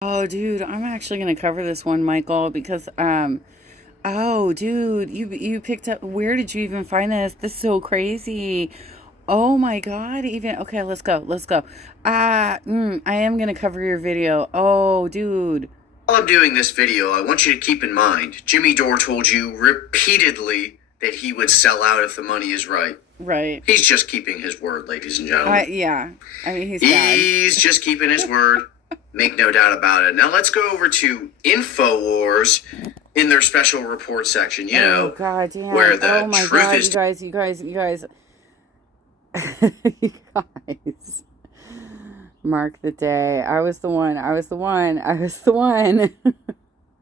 Oh, dude, I'm actually gonna cover this one, Michael, because oh, dude, you picked up. Where did you even find this? This is so crazy. Oh my God, even okay, let's go. I am gonna cover your video. Oh, dude, While I'm doing this video, I want you to keep in mind, Jimmy Dore told you repeatedly that he would sell out if the money is right. right? He's just keeping his word, ladies and gentlemen. Yeah, I mean he's bad. He's just keeping his word. Make no doubt about it. Now let's go over to InfoWars in their special report section, Oh God, where damn. Oh the my truth God, is you guys, you guys. Mark the day. I was the one.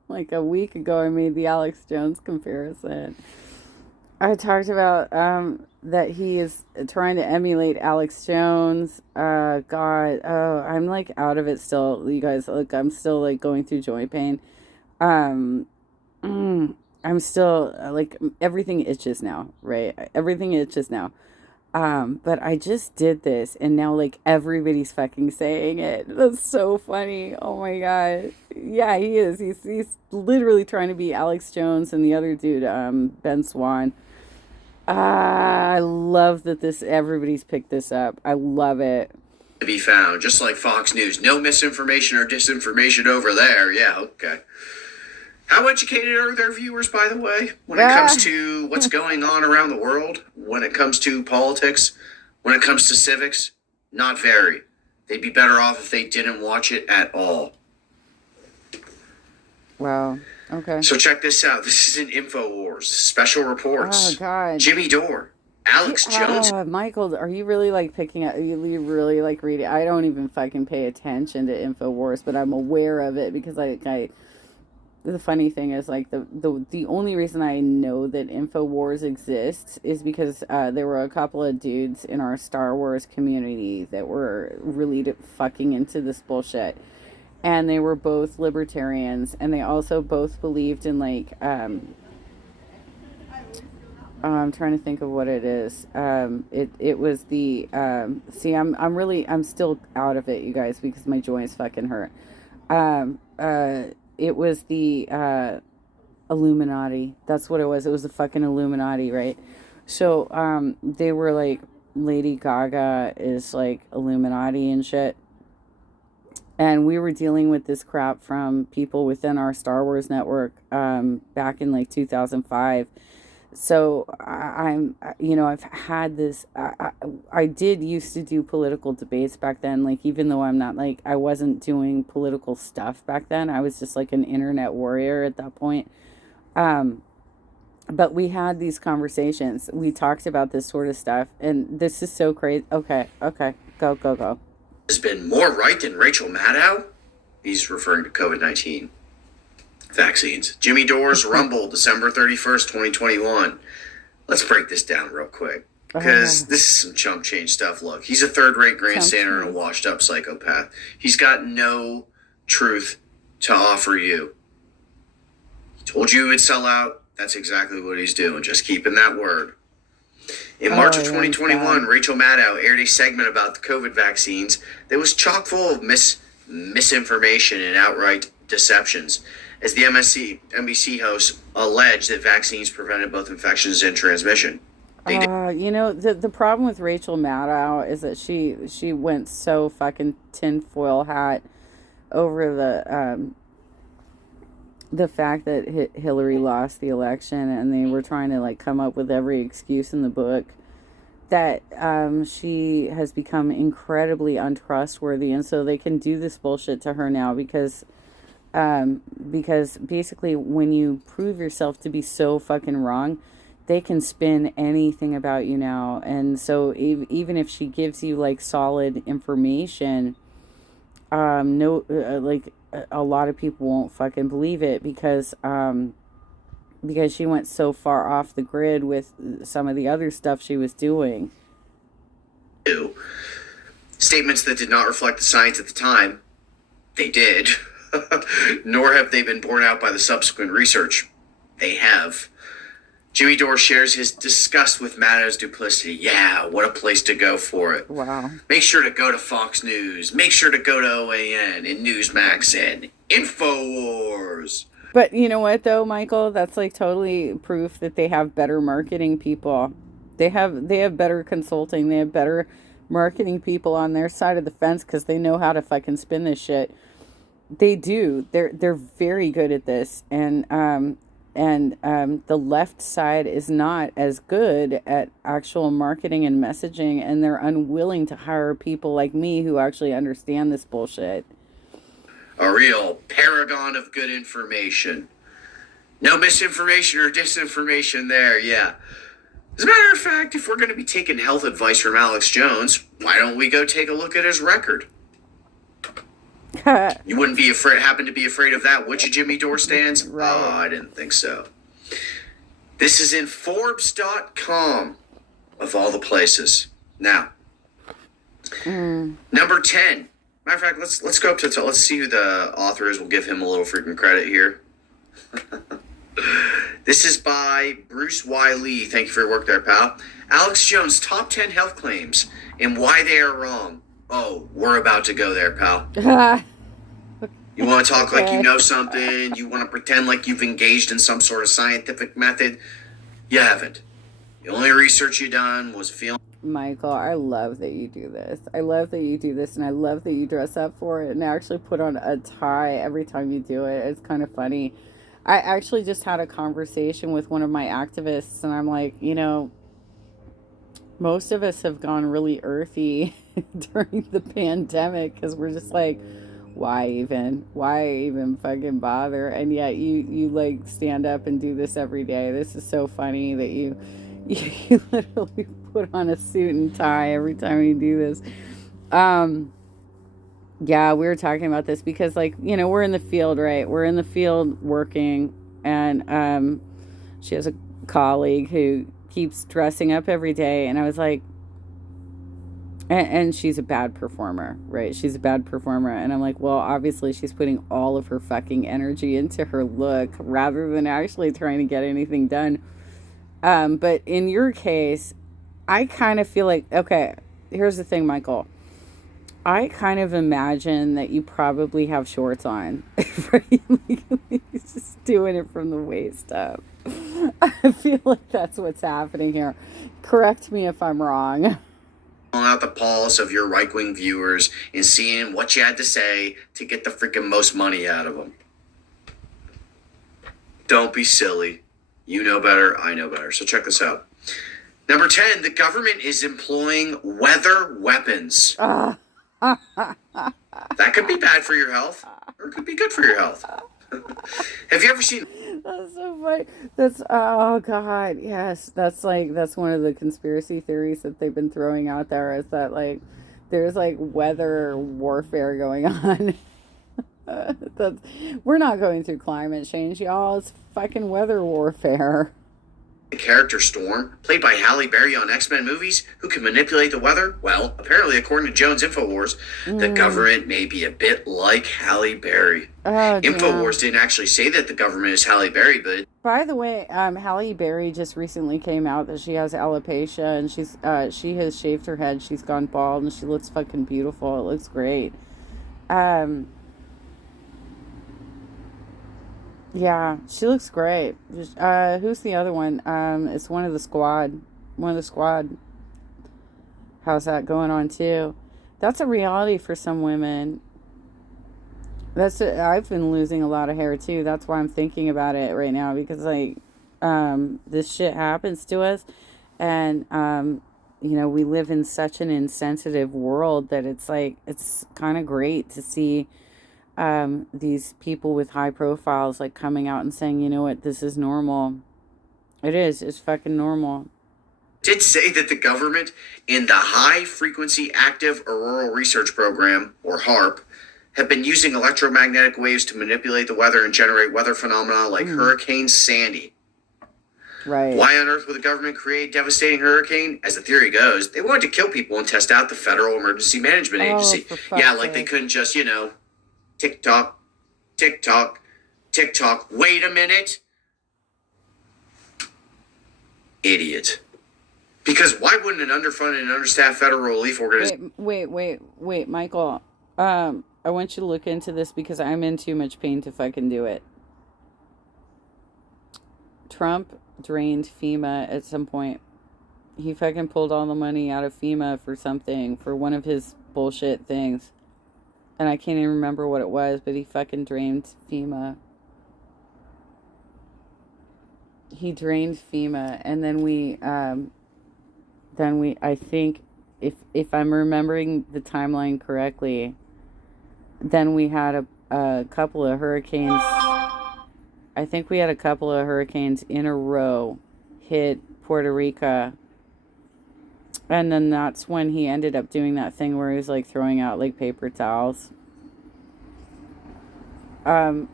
Like a week ago, I made the Alex Jones comparison. I talked about that he is trying to emulate Alex Jones. God, oh, I'm like out of it still, you guys. Look, I'm still like going through joint pain. Um, I'm still like everything itches now, right? Everything itches now. But I just did this, and now like everybody's fucking saying it. That's so funny. Oh my God. Yeah, he is. He's literally trying to be Alex Jones and the other dude, Ben Swan. I love that this everybody's picked this up. I love it. to be found, just like Fox News. No misinformation or disinformation over there. Yeah, okay. How educated are their viewers, by the way, when it comes Ah, to what's going on around the world, when it comes to politics, when it comes to civics? Not very. They'd be better off if they didn't watch it at all. wow. Okay. So check this out. This is an InfoWars special Oh reports. God. Jimmy Dore, Alex Jones. Michael, are you really like picking up? You really like reading? I don't even fucking pay attention to Infowars, but I'm aware of it because I the funny thing is like the only reason I know that InfoWars exists is because there were a couple of dudes in our Star Wars community that were really fucking into this bullshit, and they were both libertarians, and they also both believed in like I'm trying to think of what it is. It was the see, I'm still out of it, you guys, because my joints fucking hurt. Um, uh, it was the Illuminati. That's what it was. It was the fucking Illuminati, right? So they were like Lady Gaga is like Illuminati and shit. And we were dealing with this crap from people within our Star Wars network back in like 2005. So I've had this. I did used to do political debates back then. Like even though I'm not like I wasn't doing political stuff back then. I was just like an internet warrior at that point. Um, but we had these conversations. We talked about this sort of stuff, and this is so crazy. Okay, go. Has been more right than Rachel Maddow. He's referring to COVID-19 vaccines. Jimmy Dore's Rumble, December 31st, 2021. Let's break this down real quick. Because this is some chump change stuff. Look, he's a third-rate grandstander and a washed-up psychopath. He's got no truth to offer you. He told you he would sell out. That's exactly what he's doing. Just keeping that word. In March of 2021, Rachel Maddow aired a segment about the COVID vaccines that was chock full of misinformation and outright deceptions, as the NBC host alleged that vaccines prevented both infections and transmission. The problem with Rachel Maddow is that she went so fucking tinfoil hat over the fact that Hillary lost the election, and they were trying to like come up with every excuse in the book that she has become incredibly untrustworthy, and so they can do this bullshit to her now because basically when you prove yourself to be so fucking wrong, they can spin anything about you now. And so even if she gives you like solid information, no like a lot of people won't fucking believe it because she went so far off the grid with some of the other stuff she was doing. Statements that did not reflect the science at the time, they did, nor have they been borne out by the subsequent research. They have. Jimmy Dore shares his disgust with Maddow's duplicity. Yeah, what a place to go for it. Wow. Make sure to go to Fox News. Make sure to go to OAN and Newsmax and InfoWars. But you know what, though, Michael? That's like totally proof that they have better marketing people. They have better consulting. They have better marketing people on their side of the fence because they know how to fucking spin this shit. They do. They're very good at this, and the left side is not as good at actual marketing and messaging, and they're unwilling to hire people like me who actually understand this bullshit. A real paragon of good information. No misinformation or disinformation there, yeah. As a matter of fact, if we're going to be taking health advice from Alex Jones, why don't we go take a look at his record? You wouldn't happen to be afraid of that, would you, Jimmy Dore stands? Right. Oh, I didn't think so. This is in Forbes.com, of all the places. Now, number 10. Matter of fact, let's go up to let's see who the author is. We'll give him a little freaking credit here. This is by Bruce Y. Lee. Thank you for your work there, pal. Alex Jones' top 10 health claims and why they are wrong. Oh, we're about to go there, pal. You want to talk like you know something? You want to pretend like you've engaged in some sort of scientific method? You haven't. The only research you done was feeling. Michael, I love that you do this. I love that you do this, and I love that you dress up for it and actually put on a tie every time you do it. It's kind of funny. I actually just had a conversation with one of my activists, and I'm like, most of us have gone really earthy during the pandemic because we're just like, why even fucking bother? And yet you like stand up and do this every day. This is so funny that you literally put on a suit and tie every time you do this. Yeah, we were talking about this because, like, we're in the field, right? We're in the field working, and she has a colleague who keeps dressing up every day, and I was like, and she's a bad performer, right? She's a bad performer, and I'm like, well, obviously she's putting all of her fucking energy into her look rather than actually trying to get anything done. But in your case, I kind of feel like, okay, here's the thing, Michael. I kind of imagine that you probably have shorts on. Right? He's just doing it from the waist up. I feel like that's what's happening here. Correct me if I'm wrong. Out the pulse of your right-wing viewers and seeing what you had to say to get the freaking most money out of them. Don't be silly. You know better, I know better. So check this out. Number 10, the government is employing weather weapons. That could be bad for your health, or it could be good for your health. Have you ever seen... That's so funny. That's, oh God, yes. That's one of the conspiracy theories that they've been throwing out there, is that, like, there's, like, weather warfare going on. We're not going through climate change, y'all. It's fucking weather warfare. The character Storm, played by Halle Berry on X-Men movies, who can manipulate the weather? Well, apparently, according to Jones InfoWars, the government may be a bit like Halle Berry. InfoWars didn't actually say that the government is Halle Berry, but... By the way, Halle Berry just recently came out that she has alopecia, and she has shaved her head, she's gone bald, and she looks fucking beautiful. It looks great. Yeah, she looks great. Who's the other one? It's one of the squad. How's that going on too? That's a reality for some women. I've been losing a lot of hair too. That's why I'm thinking about it right now, because like this shit happens to us, and we live in such an insensitive world that it's like it's kind of great to see these people with high profiles like coming out and saying, you know what, this is normal. It's fucking normal. Did say that the government in the High Frequency Active Auroral Research Program, or HARP, have been using electromagnetic waves to manipulate the weather and generate weather phenomena like Hurricane Sandy. Right. Why on earth would the government create a devastating hurricane? As the theory goes, they wanted to kill people and test out the Federal Emergency Management Agency. Yeah, like they couldn't just, tick-tock, tick-tock, tick-tock. Wait a minute. idiot. Because why wouldn't an underfunded and understaffed federal relief organization... Wait, Michael. I want you to look into this because I'm in too much pain to fucking do it. Trump drained FEMA at some point. He fucking pulled all the money out of FEMA for something, for one of his bullshit things. And I can't even remember what it was, but he fucking drained FEMA. He drained FEMA, and then we, I think, if I'm remembering the timeline correctly, then we had a couple of hurricanes. I think we had a couple of hurricanes in a row hit Puerto Rico. And then that's when he ended up doing that thing where he was like throwing out like paper towels. I'm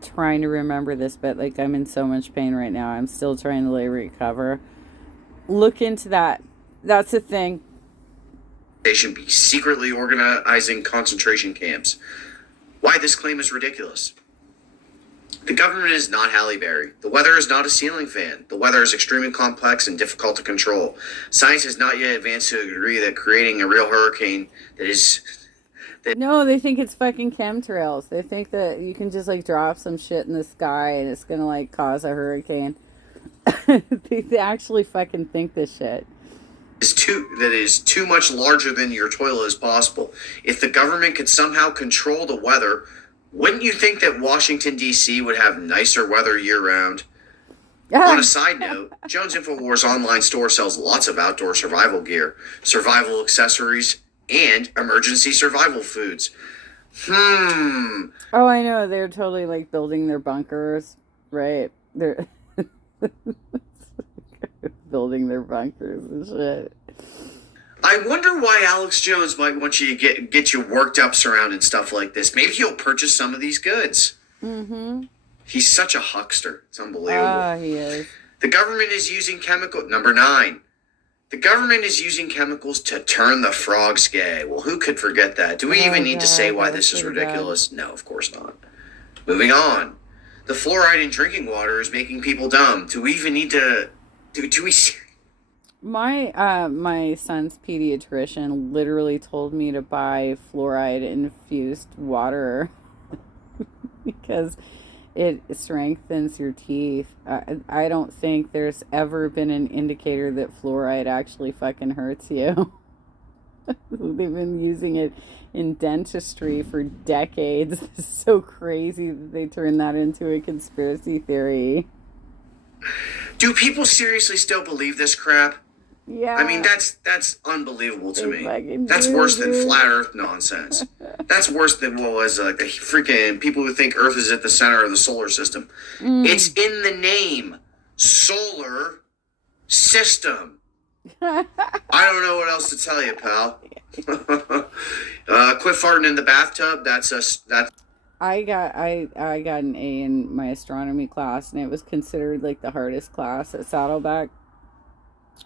trying to remember this, but like I'm in so much pain right now. I'm still trying to like recover. Look into that. That's a thing. They should be secretly organizing concentration camps. Why this claim is ridiculous. The government is not Halle Berry. The weather is not a ceiling fan. The weather is extremely complex and difficult to control. Science has not yet advanced to a degree that creating a real hurricane that is... No, they think it's fucking chemtrails. They think that you can just like drop some shit in the sky and it's gonna like cause a hurricane. They actually fucking think this shit. That is too much larger than your toilet is possible. If the government could somehow control the weather, wouldn't you think that Washington, D.C. would have nicer weather year-round? On a side note, Jones Infowars online store sells lots of outdoor survival gear, survival accessories, and emergency survival foods. Oh, I know. They're totally like building their bunkers, right? They're building their bunkers and shit. I wonder why Alex Jones might want you to get you worked up surrounding stuff like this. Maybe he'll purchase some of these goods. Mm-hmm. He's such a huckster. It's unbelievable. He is. The government is using Number 9. The government is using chemicals to turn the frogs gay. Well, who could forget that? Do we even need to say why this is ridiculous? No, of course not. Moving on. The fluoride in drinking water is making people dumb. Do we even need to... Do we... My son's pediatrician literally told me to buy fluoride-infused water because it strengthens your teeth. I don't think there's ever been an indicator that fluoride actually fucking hurts you. They've been using it in dentistry for decades. It's so crazy that they turned that into a conspiracy theory. Do people seriously still believe this crap? Yeah. I mean, that's unbelievable to me. That's worse than flat Earth nonsense. That's worse than what was like the freaking people who think Earth is at the center of the solar system. It's in the name, solar system. I don't know what else to tell you, pal. Quit farting in the bathtub. That's. I got an A in my astronomy class, and it was considered like the hardest class at Saddleback.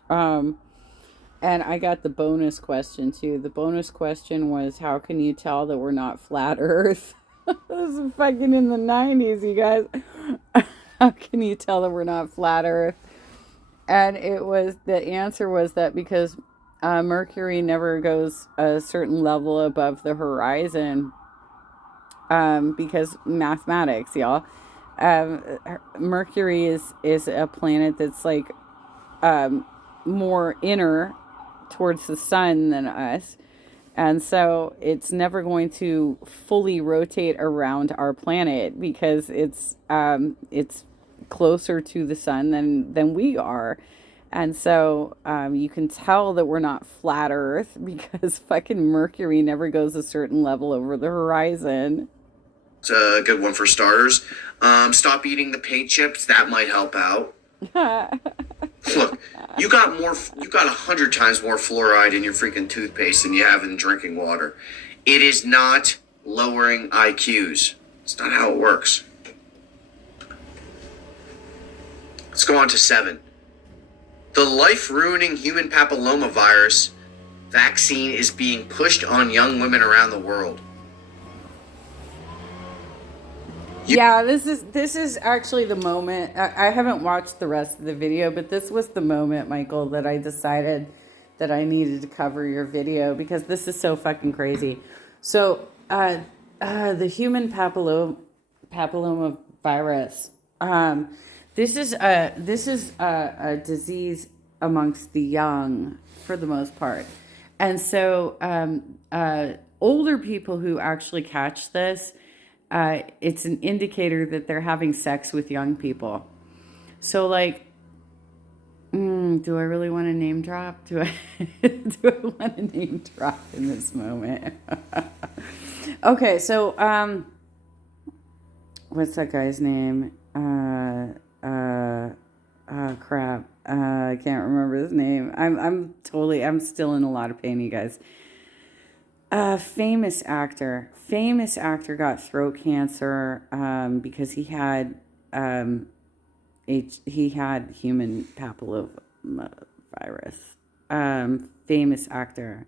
And I got the bonus question too. The bonus question was, how can you tell that we're not flat Earth? This is fucking in the 90s, you guys. How can you tell that we're not flat Earth? And the answer was that because Mercury never goes a certain level above the horizon, because mathematics, y'all. Mercury is a planet that's like more inner towards the sun than us, and so it's never going to fully rotate around our planet because it's closer to the sun than we are. And so you can tell that we're not flat Earth because fucking Mercury never goes a certain level over the horizon. It's a good one for starters. Stop eating the paint chips. That might help out. Look, you got 100 times more fluoride in your freaking toothpaste than you have in drinking water. It is not lowering IQs. It's not how it works. Let's go on to 7. The life-ruining human papillomavirus vaccine is being pushed on young women around the world. Yeah, this is actually the moment. I haven't watched the rest of the video, but this was the moment, Michael, that I decided that I needed to cover your video because this is so fucking crazy. So, the human papilloma virus. This is a disease amongst the young for the most part, and so older people who actually catch this, it's an indicator that they're having sex with young people. So, like, do I really want to name drop? Do I do I want to name drop in this moment? Okay, so what's that guy's name? Crap. I can't remember his name. I'm still in a lot of pain, you guys. Famous actor. Famous actor got throat cancer because he had human papilloma virus. Famous actor.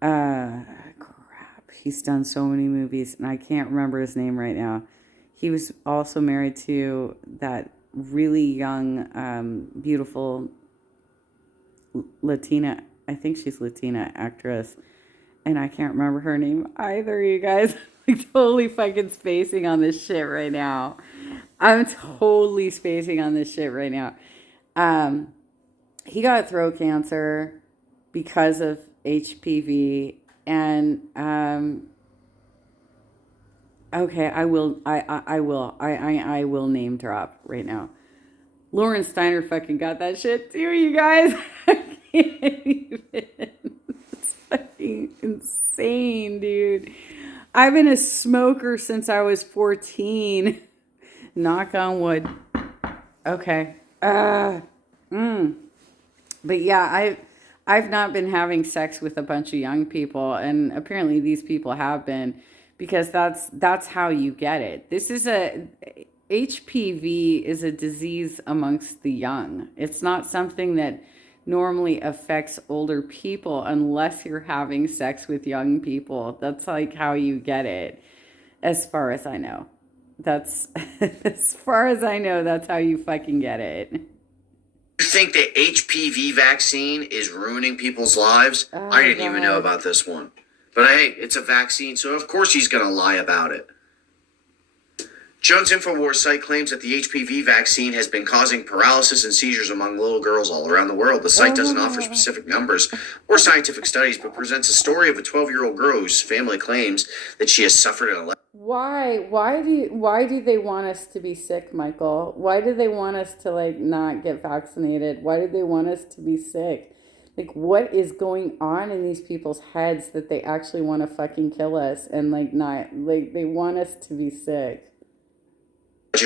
Crap. He's done so many movies, and I can't remember his name right now. He was also married to that really young, beautiful Latina. I think she's Latina actress, and I can't remember her name either. You guys, I'm totally fucking spacing on this shit right now. I'm totally spacing on this shit right now. He got throat cancer because of HPV, and okay, I will name drop right now. Lauren Steiner fucking got that shit too, you guys. I can't even. It's fucking insane, dude. I've been a smoker since I was 14. Knock on wood. Okay. But yeah, I've not been having sex with a bunch of young people, and apparently these people have been, because that's how you get it. HPV is a disease amongst the young. It's not something that normally affects older people unless you're having sex with young people. That's like how you get it, as far as I know. That's as far as I know, that's how you fucking get it. You think the HPV vaccine is ruining people's lives? Oh, I didn't even know about this one. But hey, it's a vaccine, so of course he's going to lie about it. Jones Infowars site claims that the HPV vaccine has been causing paralysis and seizures among little girls all around the world. The site doesn't offer specific numbers or scientific studies, but presents a story of a 12-year-old girl whose family claims that she has suffered an Why do they want us to be sick, Michael? Why do they want us to like not get vaccinated? Why do they want us to be sick? Like, what is going on in these people's heads that they actually want to fucking kill us and like not like they want us to be sick?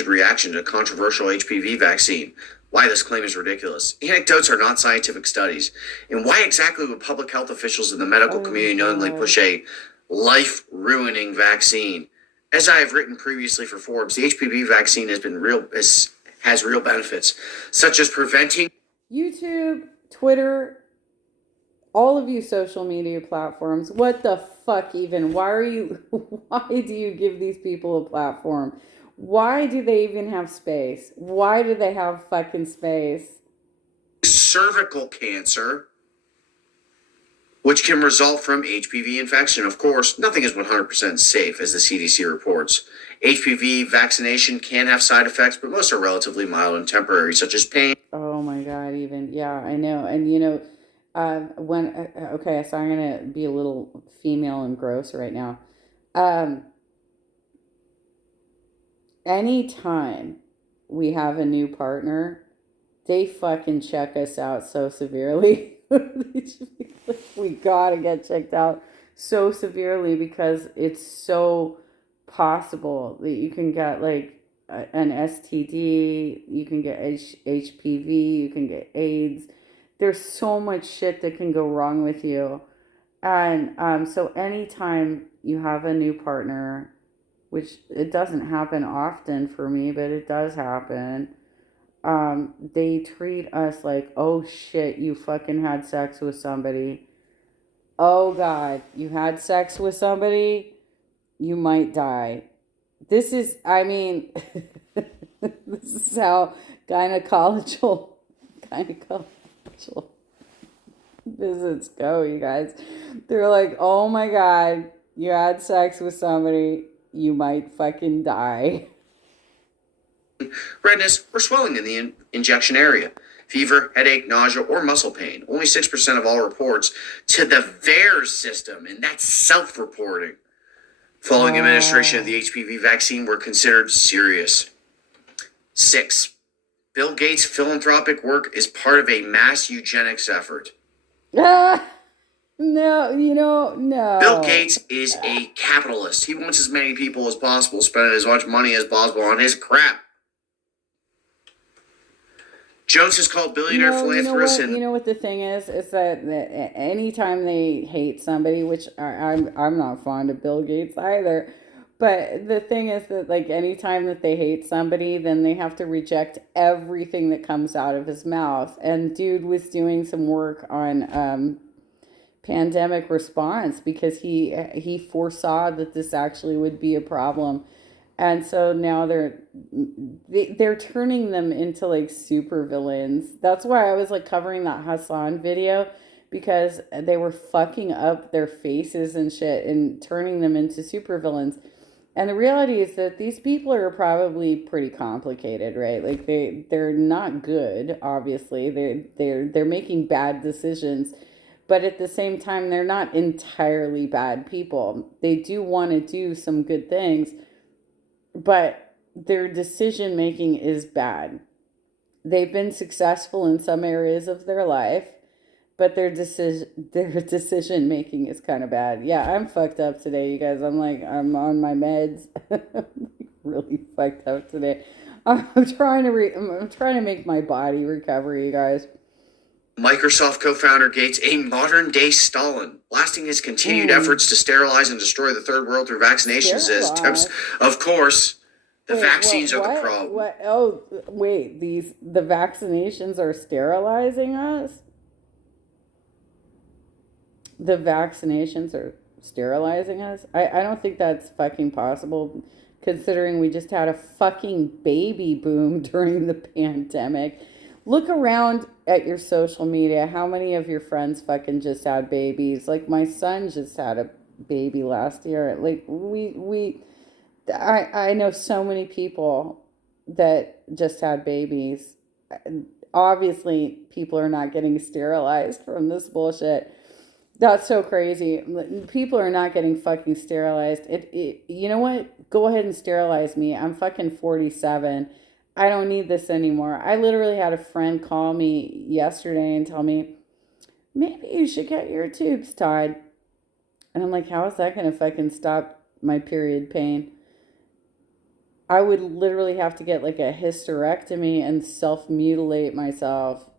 reaction to a controversial HPV vaccine. Why this claim is ridiculous. Anecdotes are not scientific studies. And why exactly would public health officials in the medical community knowingly push a life-ruining vaccine? As I have written previously for Forbes, the HPV vaccine has real benefits, such as preventing YouTube, Twitter, all of you social media platforms. What the fuck even? Why do you give these people a platform? Why do they even have space? Why do they have fucking space? cervical cancer, which can result from HPV infection. Of course, nothing is 100% safe, as the CDC reports. HPV vaccination can have side effects, but most are relatively mild and temporary, such as pain. Oh my God, even. Yeah, I know. And okay, so I'm going to be a little female and gross right now. Anytime we have a new partner, they fucking check us out so severely. We gotta get checked out so severely because it's so possible that you can get like an STD, you can get HPV, you can get AIDS. There's so much shit that can go wrong with you. And so anytime you have a new partner, which it doesn't happen often for me, but it does happen, they treat us like, oh shit, you fucking had sex with somebody. Oh God, you had sex with somebody, you might die. this is, I mean, this is how gynecological visits go, you guys. They're like, oh my God, you had sex with somebody, you might fucking die. Redness or swelling in the injection area, fever, headache, nausea, or muscle pain. Only 6% of all reports to the VAERS system, and that's self-reporting. Following administration of the HPV vaccine were considered serious. 6. Bill Gates' philanthropic work is part of a mass eugenics effort. No, no. Bill Gates is a capitalist. He wants as many people as possible spending as much money as possible on his crap. Jones has called billionaire philanthropists and... You know what the thing is that anytime they hate somebody, which I'm not fond of Bill Gates either, but the thing is that like anytime that they hate somebody, then they have to reject everything that comes out of his mouth. And dude was doing some work on pandemic response because he foresaw that this actually would be a problem. And so now they're turning them into like super villains. That's why I was like covering that Hassan video, because they were fucking up their faces and shit and turning them into super villains. And the reality is that these people are probably pretty complicated, right? Like they're not good, obviously. They're making bad decisions, but at the same time they're not entirely bad people. They do want to do some good things, but their decision making is bad. They've been successful in some areas of their life, but their decision making is kind of bad. Yeah, I'm fucked up today, you guys. I'm on my meds. I'm really fucked up today. I'm trying to make my body recover, you guys. Microsoft co-founder Gates, a modern-day Stalin, blasting his continued efforts to sterilize and destroy the third world through vaccinations as attempts. Of course, the vaccines are the problem. What? Oh, wait, the vaccinations are sterilizing us? The vaccinations are sterilizing us? I don't think that's fucking possible, considering we just had a fucking baby boom during the pandemic. Look around at your social media. How many of your friends fucking just had babies? Like my son just had a baby last year. Like I know so many people that just had babies. Obviously, people are not getting sterilized from this bullshit. That's so crazy. People are not getting fucking sterilized. You know what? Go ahead and sterilize me. I'm fucking 47. I don't need this anymore. I literally had a friend call me yesterday and tell me, maybe you should get your tubes tied. And I'm like, how is that going to fucking stop my period pain? I would literally have to get like a hysterectomy and self-mutilate myself.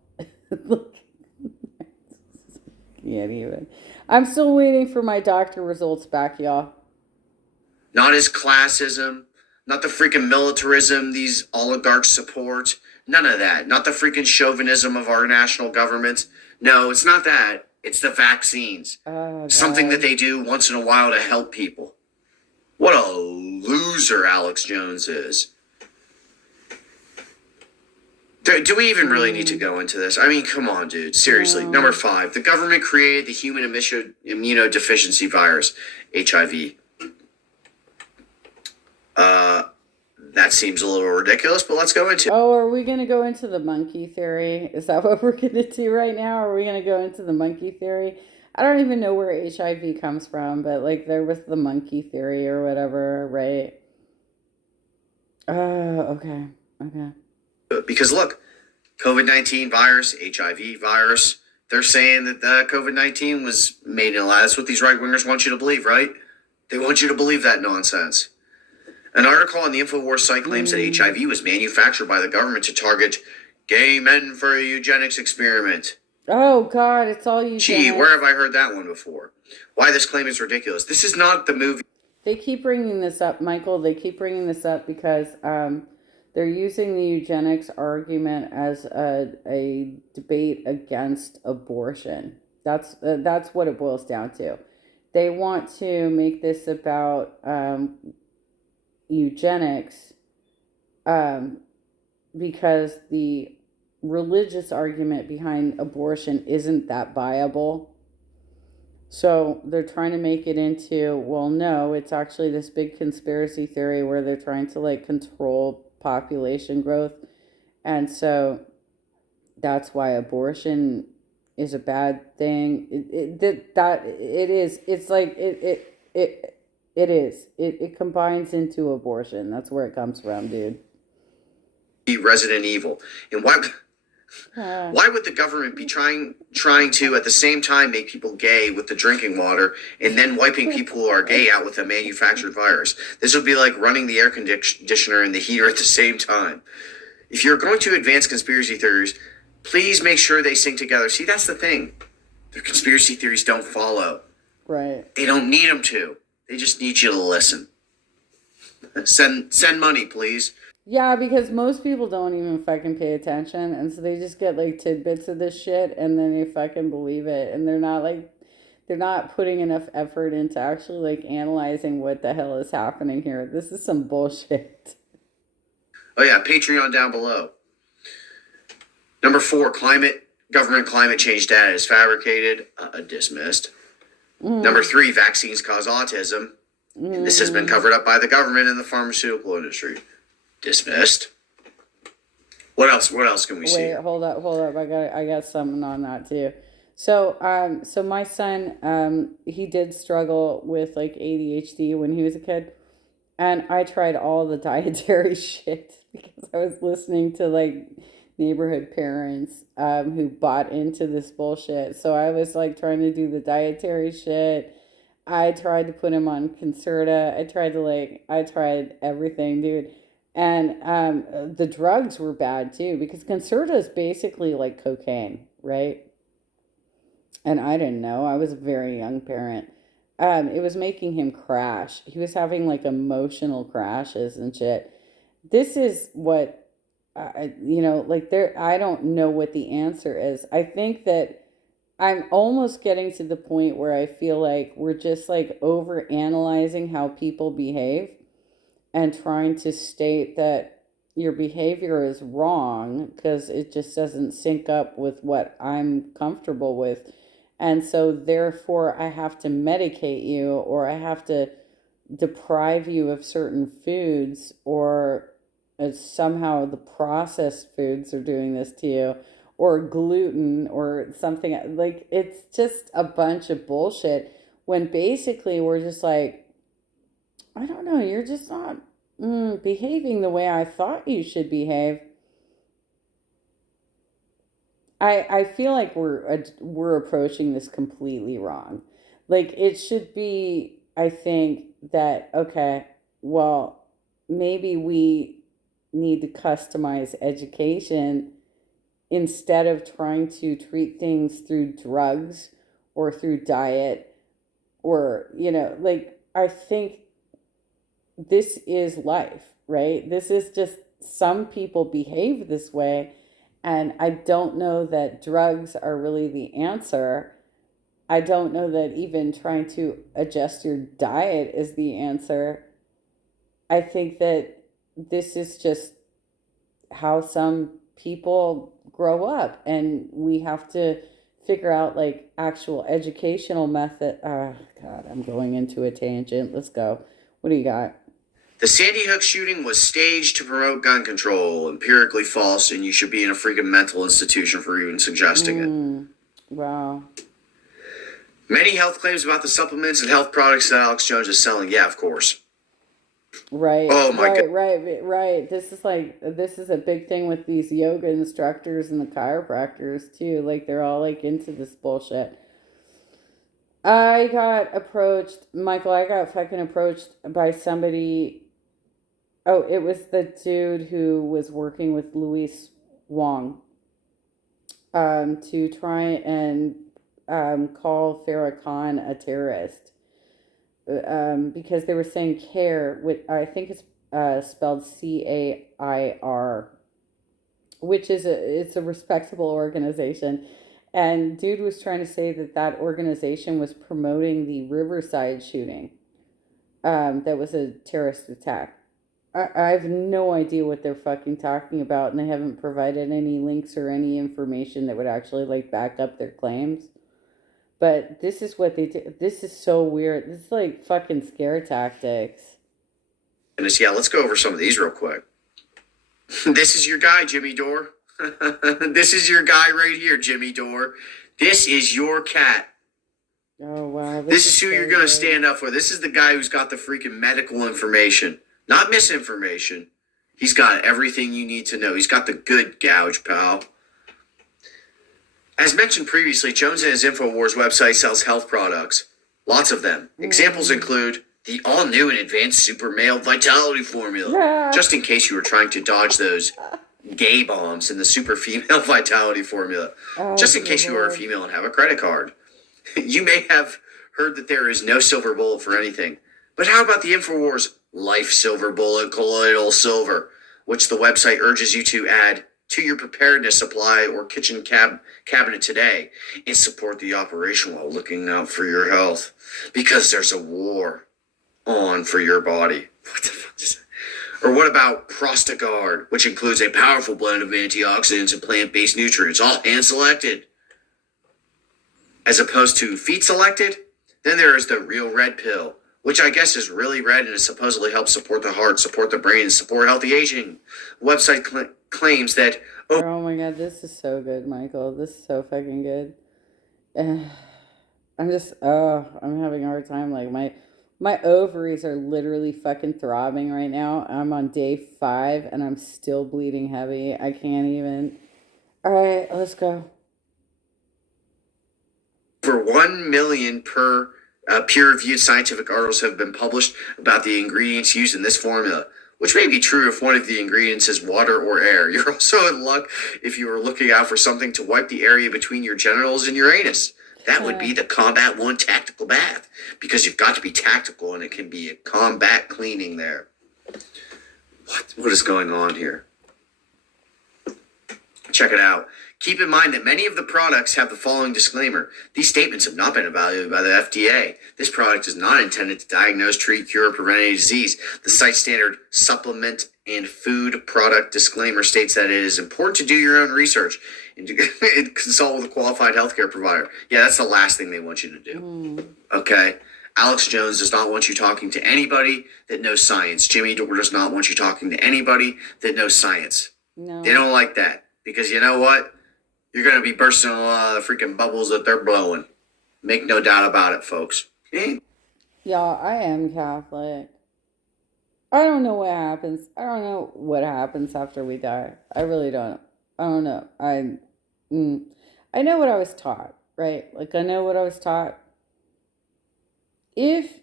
Can't even. I'm still waiting for my doctor results back, y'all. Not his classism, not the freaking militarism these oligarchs support. None of that. Not the freaking chauvinism of our national government. No, it's not that. It's the vaccines. Oh, something that they do once in a while to help people. What a loser Alex Jones is. Do we even really need to go into this? I mean, come on, dude. Seriously. Number 5, the government created the human immunodeficiency virus, HIV. That seems a little ridiculous, but let's go into it. Oh, are we going to go into the monkey theory? Is that what we're going to do right now? Are we going to go into the monkey theory? I don't even know where HIV comes from, but like there was the monkey theory or whatever, right? Oh, okay. Because look, COVID-19 virus, HIV virus, they're saying that the COVID-19 was made in a lab. That's what these right-wingers want you to believe, right? They want you to believe that nonsense. An article on the InfoWars site claims that HIV was manufactured by the government to target gay men for a eugenics experiment. Oh, God, it's all eugenics. Gee, where have I heard that one before? Why this claim is ridiculous. This is not the movie. They keep bringing this up, Michael. They keep bringing this up because they're using the eugenics argument as a debate against abortion. That's what it boils down to. They want to make this about eugenics, um, because the religious argument behind abortion isn't that viable. So they're trying to make it into, well, no, it's actually this big conspiracy theory where they're trying to like control population growth. And so that's why abortion is a bad thing. It is. It's like it is. It combines into abortion. That's where it comes from, dude. Resident Evil. And why would the government be trying to at the same time make people gay with the drinking water and then wiping people who are gay out with a manufactured virus? This would be like running the air conditioner and the heater at the same time. If you're going to advance conspiracy theories, please make sure they sync together. See, that's the thing. Their conspiracy theories don't follow. Right. They don't need them to. They just need you to listen. Send money, please. Yeah, because most people don't even fucking pay attention, and so they just get like tidbits of this shit, and then they fucking believe it, and they're not putting enough effort into actually like analyzing what the hell is happening here. This is some bullshit. Oh yeah, Patreon down below. Number 4, government climate change data is fabricated, dismissed. Number 3, vaccines cause autism. And this has been covered up by the government and the pharmaceutical industry. Dismissed. What else? What else can we see? Wait, hold up. I got something on that too. So my son, he did struggle with like ADHD when he was a kid, and I tried all the dietary shit because I was listening to like neighborhood parents who bought into this bullshit. So I was like trying to do the dietary shit. I tried to put him on Concerta. I tried everything, dude. And the drugs were bad too, because Concerta is basically like cocaine, right? And I didn't know. I was a very young parent. It was making him crash. He was having like emotional crashes and shit. This is what like there. I don't know what the answer is. I think that I'm almost getting to the point where I feel like we're just like over analyzing how people behave and trying to state that your behavior is wrong because it just doesn't sync up with what I'm comfortable with. And so therefore I have to medicate you, or I have to deprive you of certain foods, or somehow the processed foods are doing this to you, or gluten or something. Like, it's just a bunch of bullshit when basically we're just like, I don't know, you're just not behaving the way I thought you should behave. I feel like we're approaching this completely wrong. Like, it should be, I think that, okay, well, maybe we need to customize education instead of trying to treat things through drugs or through diet, or, like, I think this is life, right? This is just, some people behave this way, and I don't know that drugs are really the answer. I don't know that even trying to adjust your diet is the answer. I think that this is just how some people grow up, and we have to figure out like actual educational method. God, I'm going into a tangent. Let's go. What do you got? The Sandy Hook shooting was staged to promote gun control, empirically false, and you should be in a freaking mental institution for even suggesting it. Wow. Many health claims about the supplements and health products that Alex Jones is selling. Yeah, of course. Right. Oh my God. Right. This is a big thing with these yoga instructors and the chiropractors too. Like, they're all like into this bullshit. I got fucking approached by somebody. Oh, it was the dude who was working with Luis Wong to try and call Farrakhan a terrorist, because they were saying CAIR, which I think it's spelled CAIR, which is it's a respectable organization. And dude was trying to say that organization was promoting the Riverside shooting, that was a terrorist attack. I have no idea what they're fucking talking about, and they haven't provided any links or any information that would actually like back up their claims. But this is what they do. This is so weird. This is like fucking scare tactics. And yeah, let's go over some of these real quick. This is your guy, Jimmy Dore. This is your guy right here, Jimmy Dore. This is your cat. Oh, wow. This is who you're going to stand up for. This is the guy who's got the freaking medical information, not misinformation. He's got everything you need to know. He's got the good gouge, pal. As mentioned previously, Jones and his InfoWars website sells health products. Lots of them. Examples include the all-new and advanced Super Male Vitality Formula. Just in case you were trying to dodge those gay bombs in the Super Female Vitality Formula. Just in case you are a female and have a credit card. You may have heard that there is no silver bullet for anything. But how about the InfoWars Life Silver Bullet Colloidal Silver, which the website urges you to add to your preparedness supply or kitchen cabinet today and support the operation while looking out for your health. Because there's a war on for your body. What the fuck is that? Or what about Prostagard, which includes a powerful blend of antioxidants and plant-based nutrients, all hand-selected? As opposed to feet selected, then there is the Real Red Pill, which I guess is really red and it supposedly helps support the heart, support the brain, and support healthy aging. The website claims that... Oh my god, this is so good, Michael. This is so fucking good. I'm having a hard time. Like, my ovaries are literally fucking throbbing right now. I'm on day 5 and I'm still bleeding heavy. I can't even. All right, let's go. For 1 million per peer-reviewed scientific articles have been published about the ingredients used in this formula, which may be true if one of the ingredients is water or air. You're also in luck if you are looking out for something to wipe the area between your genitals and your anus. That would be the Combat 1 tactical bath, because you've got to be tactical and it can be a combat cleaning there. What is going on here? Check it out. Keep in mind that many of the products have the following disclaimer. These statements have not been evaluated by the FDA. This product is not intended to diagnose, treat, cure, or prevent any disease. The site standard supplement and food product disclaimer states that it is important to do your own research and to consult with a qualified healthcare provider. Yeah, that's the last thing they want you to do. Okay? Alex Jones does not want you talking to anybody that knows science. Jimmy Dore does not want you talking to anybody that knows science. No. They don't like that. Because you know what? You're going to be bursting a lot of the freaking bubbles that they're blowing. Make no doubt about it, folks. Y'all, I am Catholic. I don't know what happens. I don't know what happens after we die. I really don't. I don't know. I know what I was taught, right? Like, I know what I was taught. If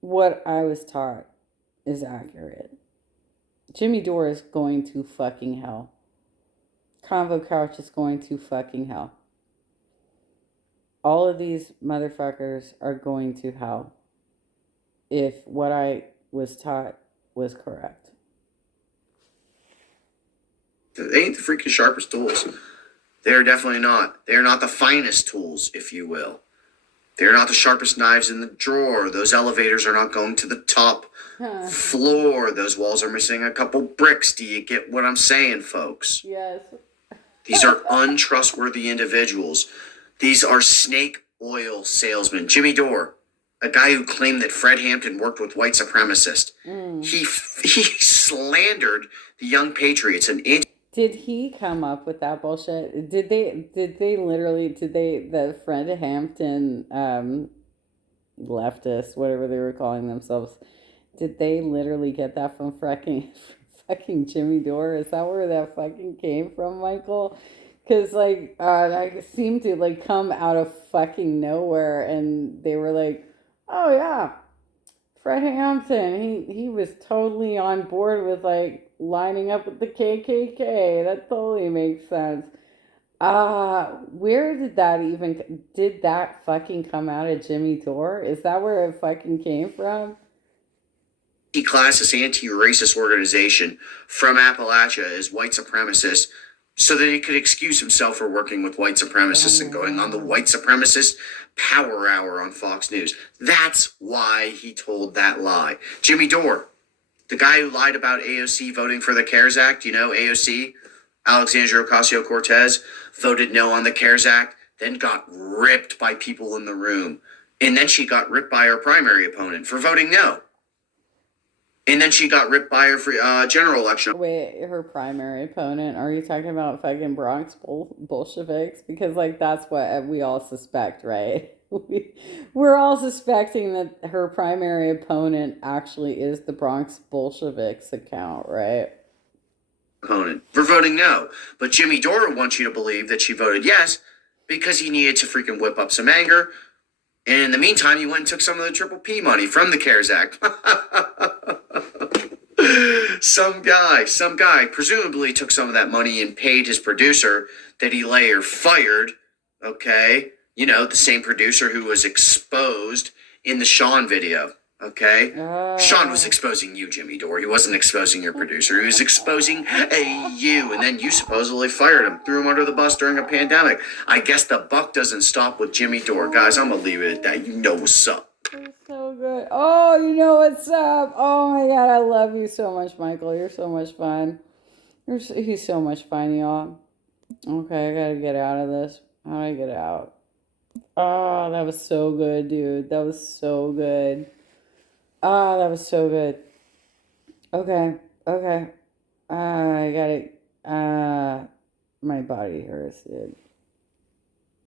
what I was taught is accurate, Jimmy Dore is going to fucking hell. Convo Couch is going to fucking hell. All of these motherfuckers are going to hell if what I was taught was correct. They ain't the freaking sharpest tools. They're definitely not. They're not the finest tools, if you will. They're not the sharpest knives in the drawer. Those elevators are not going to the top floor. Those walls are missing a couple bricks. Do you get what I'm saying, folks? Yes. These are untrustworthy individuals. These are snake oil salesmen. Jimmy Dore, a guy who claimed that Fred Hampton worked with white supremacists. He slandered the Young Patriots and did he come up with that bullshit? Did the Fred Hampton leftists, whatever they were calling themselves, did they literally get that from fucking Jimmy Dore? Is that where that fucking came from, Michael? Because, like, that seemed to, like, come out of fucking nowhere, and they were like, oh, yeah, Fred Hampton, he was totally on board with, like, lining up with the KKK. That totally makes sense. Where did that fucking come out of Jimmy Dore? Is that where it fucking came from? Anti-classist, anti-racist organization from Appalachia as white supremacist so that he could excuse himself for working with white supremacists and going on the white supremacist power hour on Fox News. That's why he told that lie. Jimmy Dore, The guy who lied about AOC voting for the CARES Act, you know, AOC, Alexandria Ocasio-Cortez, voted no on the CARES Act, then got ripped by people in the room. And then she got ripped by her primary opponent for voting no. And then she got ripped by her general election. Wait, her primary opponent? Are you talking about fucking Bronx Bolsheviks? Because, like, that's what we all suspect, right? We're all suspecting that her primary opponent actually is the Bronx Bolsheviks account, right? Opponent for voting no. But Jimmy Dore wants you to believe that she voted yes because he needed to freaking whip up some anger. And in the meantime, he went and took some of the Triple P money from the CARES Act. Some guy presumably took some of that money and paid his producer that he later fired. Okay. You know, the same producer who was exposed in the Sean video. Okay. Sean was exposing you, Jimmy Dore. He wasn't exposing your producer. He was exposing you. And then you supposedly fired him, threw him under the bus during a pandemic. I guess the buck doesn't stop with Jimmy Dore. Guys, I'm going to leave it at that. You know what's up. It's so good. Oh, you know what's up. Oh my God, I love you so much, Michael. You're so much fun. He's so much fun, y'all. Okay, I gotta get out of this. How do I get out? Oh, that was so good, dude. That was so good. Oh, that was so good. Okay. I got it. My body hurts, dude.